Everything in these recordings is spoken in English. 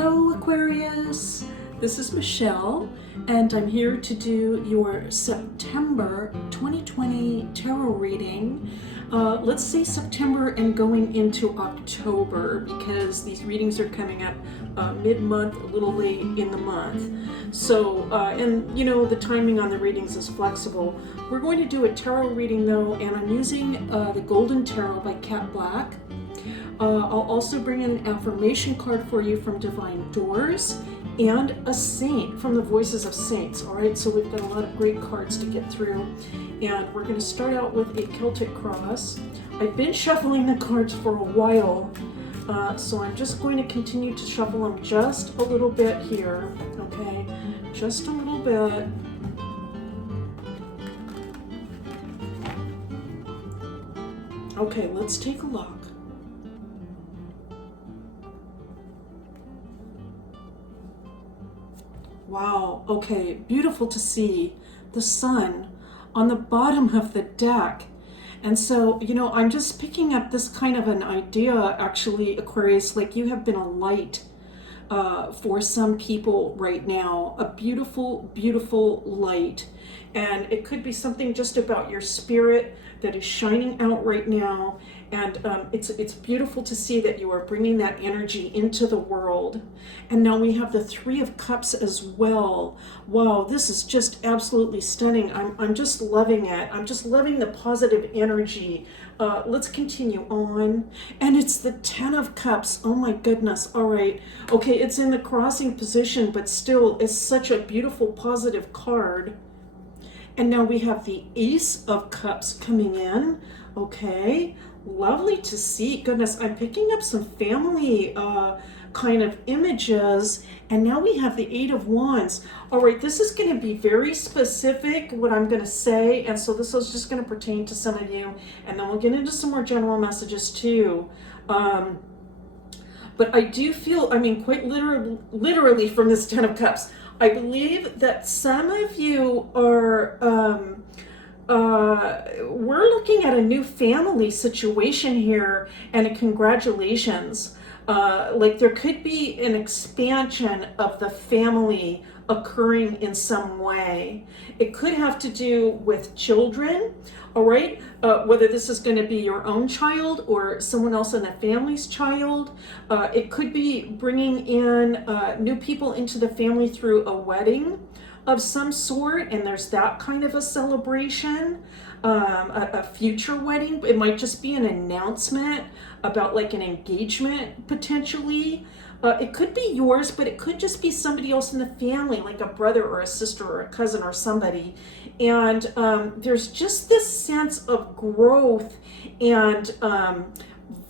Hello Aquarius, this is Michelle and I'm here to do your September 2020 tarot reading. Let's say September and going into October because these readings are coming up mid-month, a little late in the month. So, and you know, the timing on the readings is flexible. We're going to do a tarot reading though, and I'm using the Golden Tarot by Cat Black. I'll also bring in an affirmation card for you from Divine Doors and a saint from the Voices of Saints. All right, so we've got a lot of great cards to get through. And we're going to start out with a Celtic cross. I've been shuffling the cards for a while, so I'm just going to continue to shuffle them just a little bit here. Okay, just a little bit. Okay, let's take a look. Wow, okay, beautiful to see the sun on the bottom of the deck. And so, you know, I'm just picking up this kind of an idea, actually, Aquarius, like you have been a light for some people right now, a beautiful, beautiful light. And it could be something just about your spirit that is shining out right now. And it's beautiful to see that you are bringing that energy into the world. And now we have the Three of Cups as well. Wow, this is just absolutely stunning. I'm just loving it. I'm just loving the positive energy. Let's continue on. And it's the Ten of Cups. Oh my goodness. All right. Okay, it's in the crossing position, but still it's such a beautiful positive card. And now we have the Ace of Cups coming in. Okay, lovely to see. Goodness, I'm picking up some family kind of images. And now we have the Eight of Wands. All right, this is going to be very specific, what I'm going to say. And so this is just going to pertain to some of you. And then we'll get into some more general messages too. But I do feel, I mean, quite literally from this Ten of Cups, I believe that some of you are, we're looking at a new family situation here, and a congratulations. Like there could be an expansion of the family occurring in some way. It could have to do with children, all right? Whether this is going to be your own child or someone else in the family's child. It could be bringing in new people into the family through a wedding of some sort, and there's that kind of a celebration, a future wedding. It might just be an announcement about like an engagement potentially. It could be yours, but it could just be somebody else in the family, like a brother or a sister or a cousin or somebody. And there's just this sense of growth and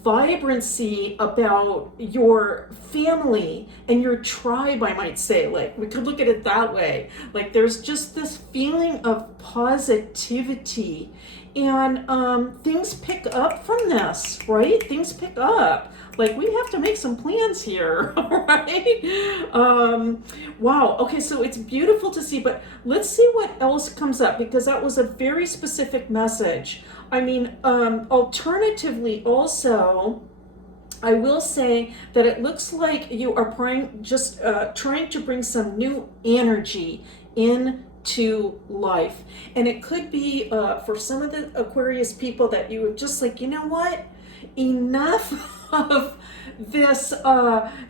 vibrancy about your family and your tribe, I might say. Like we could look at it that way. Like there's just this feeling of positivity, and things pick up from this, right? Things pick up. Like we have to make some plans here, right? Wow, okay, so it's beautiful to see, but let's see what else comes up, because that was a very specific message. I mean, alternatively also, I will say that it looks like you are praying, just trying to bring some new energy into life. And it could be for some of the Aquarius people that you were just like, you know what? Enough of this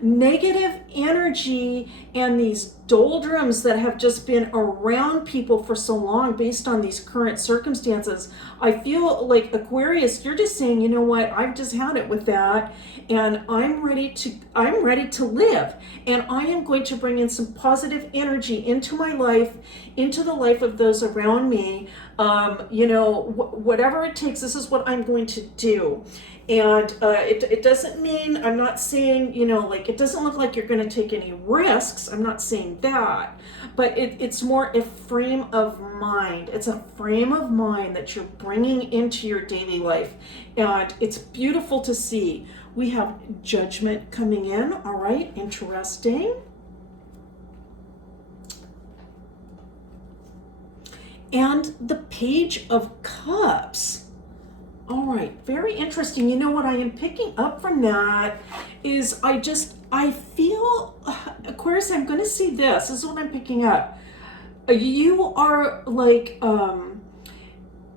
negative energy and these doldrums that have just been around people for so long based on these current circumstances. I feel like Aquarius, you're just saying, you know what, I've just had it with that, and I'm ready to live, and I am going to bring in some positive energy into my life, into the life of those around me. You know, whatever it takes, this is what I'm going to do. And it doesn't mean, I'm not saying, you know, like it doesn't look like you're going to take any risks. I'm not saying that, but it's more a frame of mind. It's a frame of mind that you're bringing into your daily life. And it's beautiful to see. We have Judgment coming in. All right, interesting. And the Page of Cups. All right, very interesting. You know what I am picking up from that is I feel, Aquarius, I'm going to see this. This is what I'm picking up. You are like,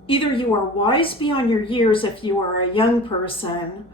either you are wise beyond your years if you are a young person,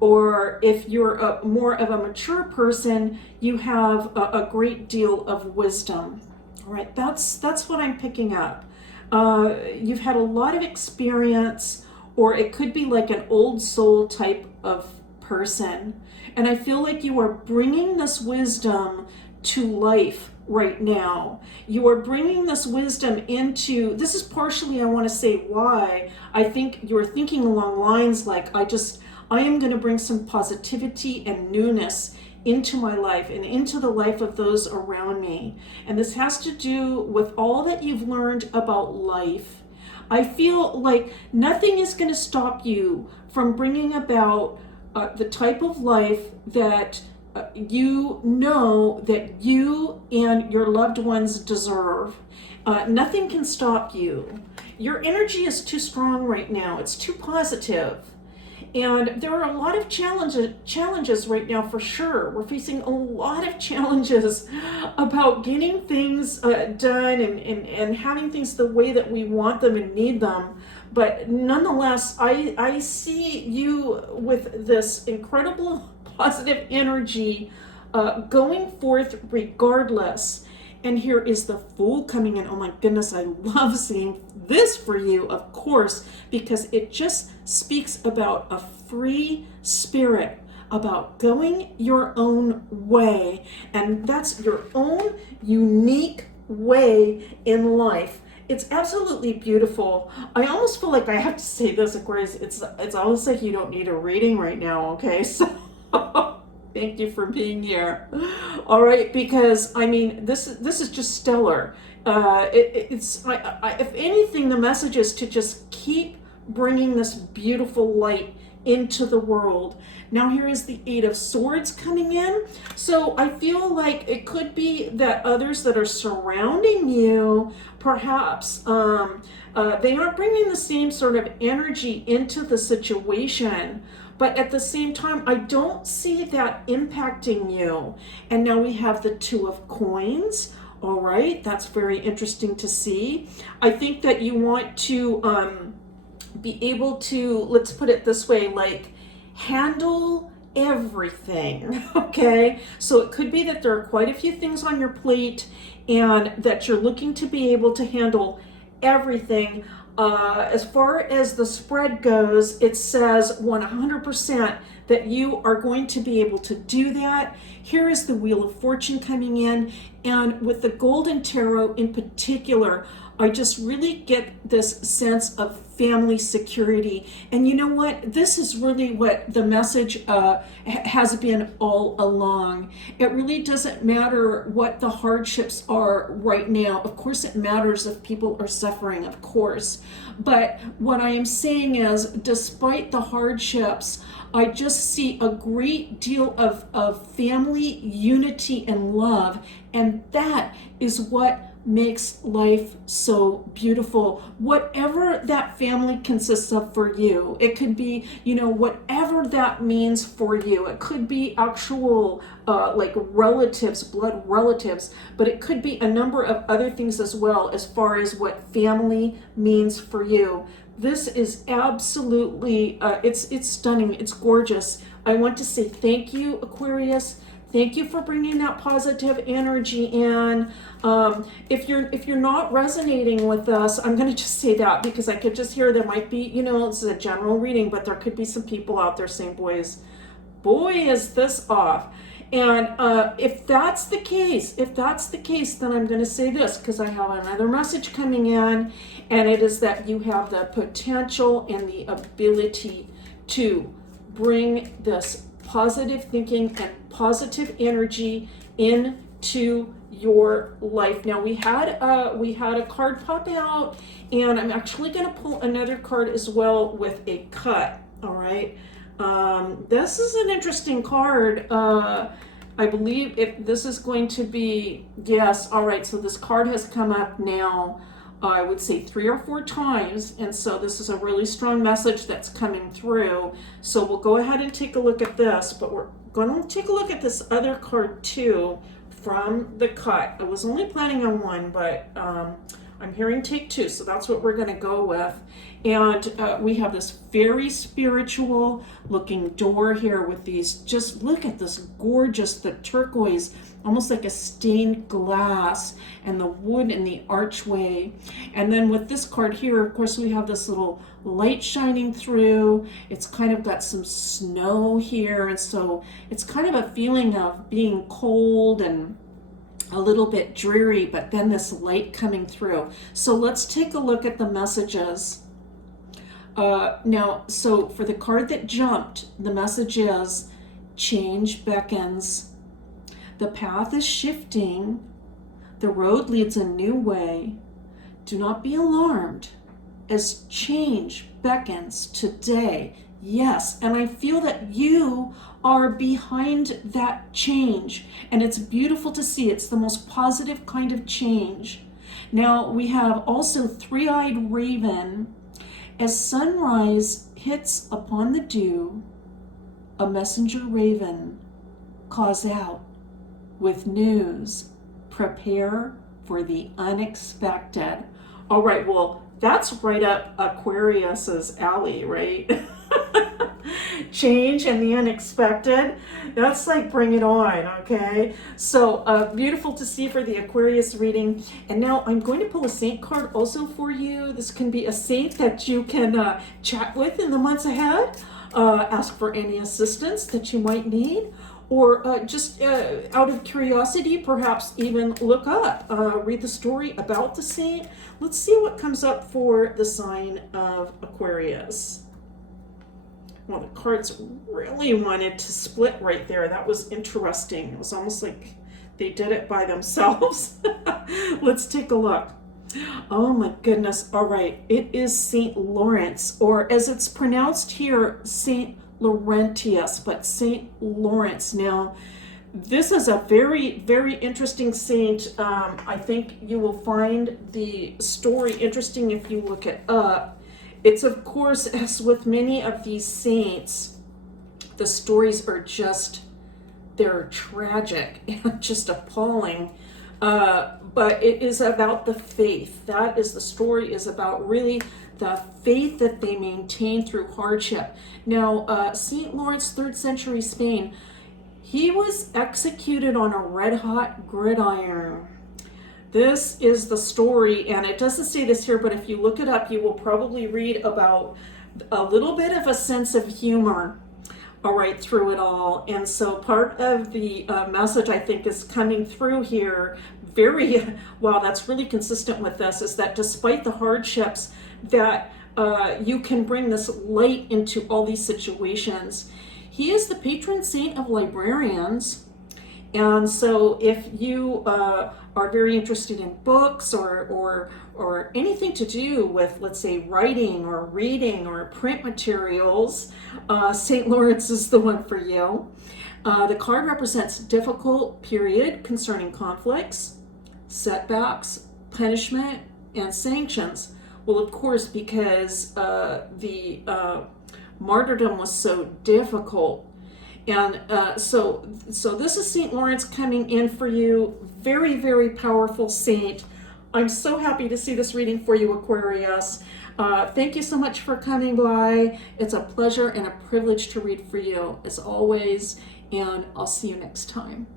or if you're more of a mature person, you have a great deal of wisdom. All right, that's what I'm picking up. You've had a lot of experience, or it could be like an old soul type of person. And I feel like you are bringing this wisdom to life right now. You are bringing this wisdom into, this is partially, I want to say why I think you're thinking along lines like, I am going to bring some positivity and newness into my life and into the life of those around me. And this has to do with all that you've learned about life. I feel like nothing is going to stop you from bringing about the type of life that you know that you and your loved ones deserve. Nothing can stop you. Your energy is too strong right now. It's too positive. And there are a lot of challenges right now, for sure. We're facing a lot of challenges about getting things done and having things the way that we want them and need them. But nonetheless, I see you with this incredible positive energy going forth regardless. And here is the Fool coming in. Oh my goodness, I love seeing this for you, of course, because it just speaks about a free spirit, about going your own way. And that's your own unique way in life. It's absolutely beautiful. I almost feel like I have to say this, Aquarius. It's almost like you don't need a reading right now, okay? So thank you for being here. All right, because I mean, this is just stellar. If anything, the message is to just keep bringing this beautiful light into the world. Now here is the Eight of Swords coming in. So I feel like it could be that others that are surrounding you, perhaps they aren't bringing the same sort of energy into the situation. But at the same time, I don't see that impacting you. And now we have the Two of Coins. All right, that's very interesting to see. I think that you want to be able to, let's put it this way, like handle everything, okay? So it could be that there are quite a few things on your plate and that you're looking to be able to handle everything. As far as the spread goes, it says 100% that you are going to be able to do that. Here is the Wheel of Fortune coming in, and with the Golden Tarot in particular, I just really get this sense of family security. And you know what? This is really what the message has been all along. It really doesn't matter what the hardships are right now. Of course, it matters if people are suffering, of course. But what I am saying is, despite the hardships, I just see a great deal of family unity and love. And that is what makes life so beautiful. Whatever that family consists of for you, it could be, you know, whatever that means for you. It could be actual like relatives, blood relatives, but it could be a number of other things as well, as far as what family means for you. This is absolutely, it's stunning, it's gorgeous. I want to say thank you, Aquarius. Thank you for bringing that positive energy in. If you're not resonating with us, I'm going to just say that because I could just hear there might be, you know, it's a general reading, but there could be some people out there saying, boy, is this off. And if that's the case, then I'm going to say this, because I have another message coming in, and it is that you have the potential and the ability to bring this positive thinking and positive energy into your life. Now we had a card pop out, and I'm actually going to pull another card as well with a cut. All right, this is an interesting card. I believe if this is going to be, yes, all right, so this card has come up now. I would say 3 or 4 times, and so this is a really strong message that's coming through. So we'll go ahead and take a look at this, but we're going to take a look at this other card too from the cut. I was only planning on one, but I'm hearing take 2, so that's what we're going to go with. And we have this very spiritual looking door here with these, just look at this gorgeous, the turquoise, almost like a stained glass, and the wood in the archway. And then with this card here, of course, we have this little light shining through. It's kind of got some snow here, and so it's kind of a feeling of being cold and a little bit dreary, but then this light coming through. So let's take a look at the messages. Now, so for the card that jumped, the message is change beckons. The path is shifting. The road leads a new way. Do not be alarmed as change beckons today. Yes, and I feel that you are behind that change, and it's beautiful to see. It's the most positive kind of change. Now we have also three-eyed raven. As sunrise hits upon the dew, a messenger raven calls out with news. Prepare for the unexpected. All right, well, that's right up Aquarius's alley, right? Change and the unexpected. That's like bring it on, okay? So beautiful to see for the Aquarius reading. And now I'm going to pull a saint card also for you. This can be a saint that you can chat with in the months ahead. Ask for any assistance that you might need. Or just out of curiosity, perhaps even look up, read the story about the saint. Let's see what comes up for the sign of Aquarius. Well, the cards really wanted to split right there. That was interesting. It was almost like they did it by themselves. Let's take a look. Oh my goodness. All right. It is Saint Lawrence, or as it's pronounced here, Saint Laurentius, but Saint Lawrence. Now, this is a very, very interesting saint. I think you will find the story interesting if you look it up. It's, of course, as with many of these saints, the stories are just, they're tragic and just appalling. But it is about the faith. That is, the story is about really the faith that they maintain through hardship. Now, St. Lawrence, 3rd century Spain, he was executed on a red-hot gridiron. This is the story, and it doesn't say this here, but if you look it up, you will probably read about a little bit of a sense of humor, all right, through it all. And so part of the message, I think, is coming through here very, wow, that's really consistent with this, is that despite the hardships, that you can bring this light into all these situations. He is the patron saint of librarians. And so if you are very interested in books or anything to do with, let's say, writing or reading or print materials, St. Lawrence is the one for you. The card represents difficult period concerning conflicts, setbacks, punishment, and sanctions. Well, of course, because the martyrdom was so difficult. And so this is St. Lawrence coming in for you. Very, very powerful saint. I'm so happy to see this reading for you, Aquarius. Thank you so much for coming by. It's a pleasure and a privilege to read for you, as always. And I'll see you next time.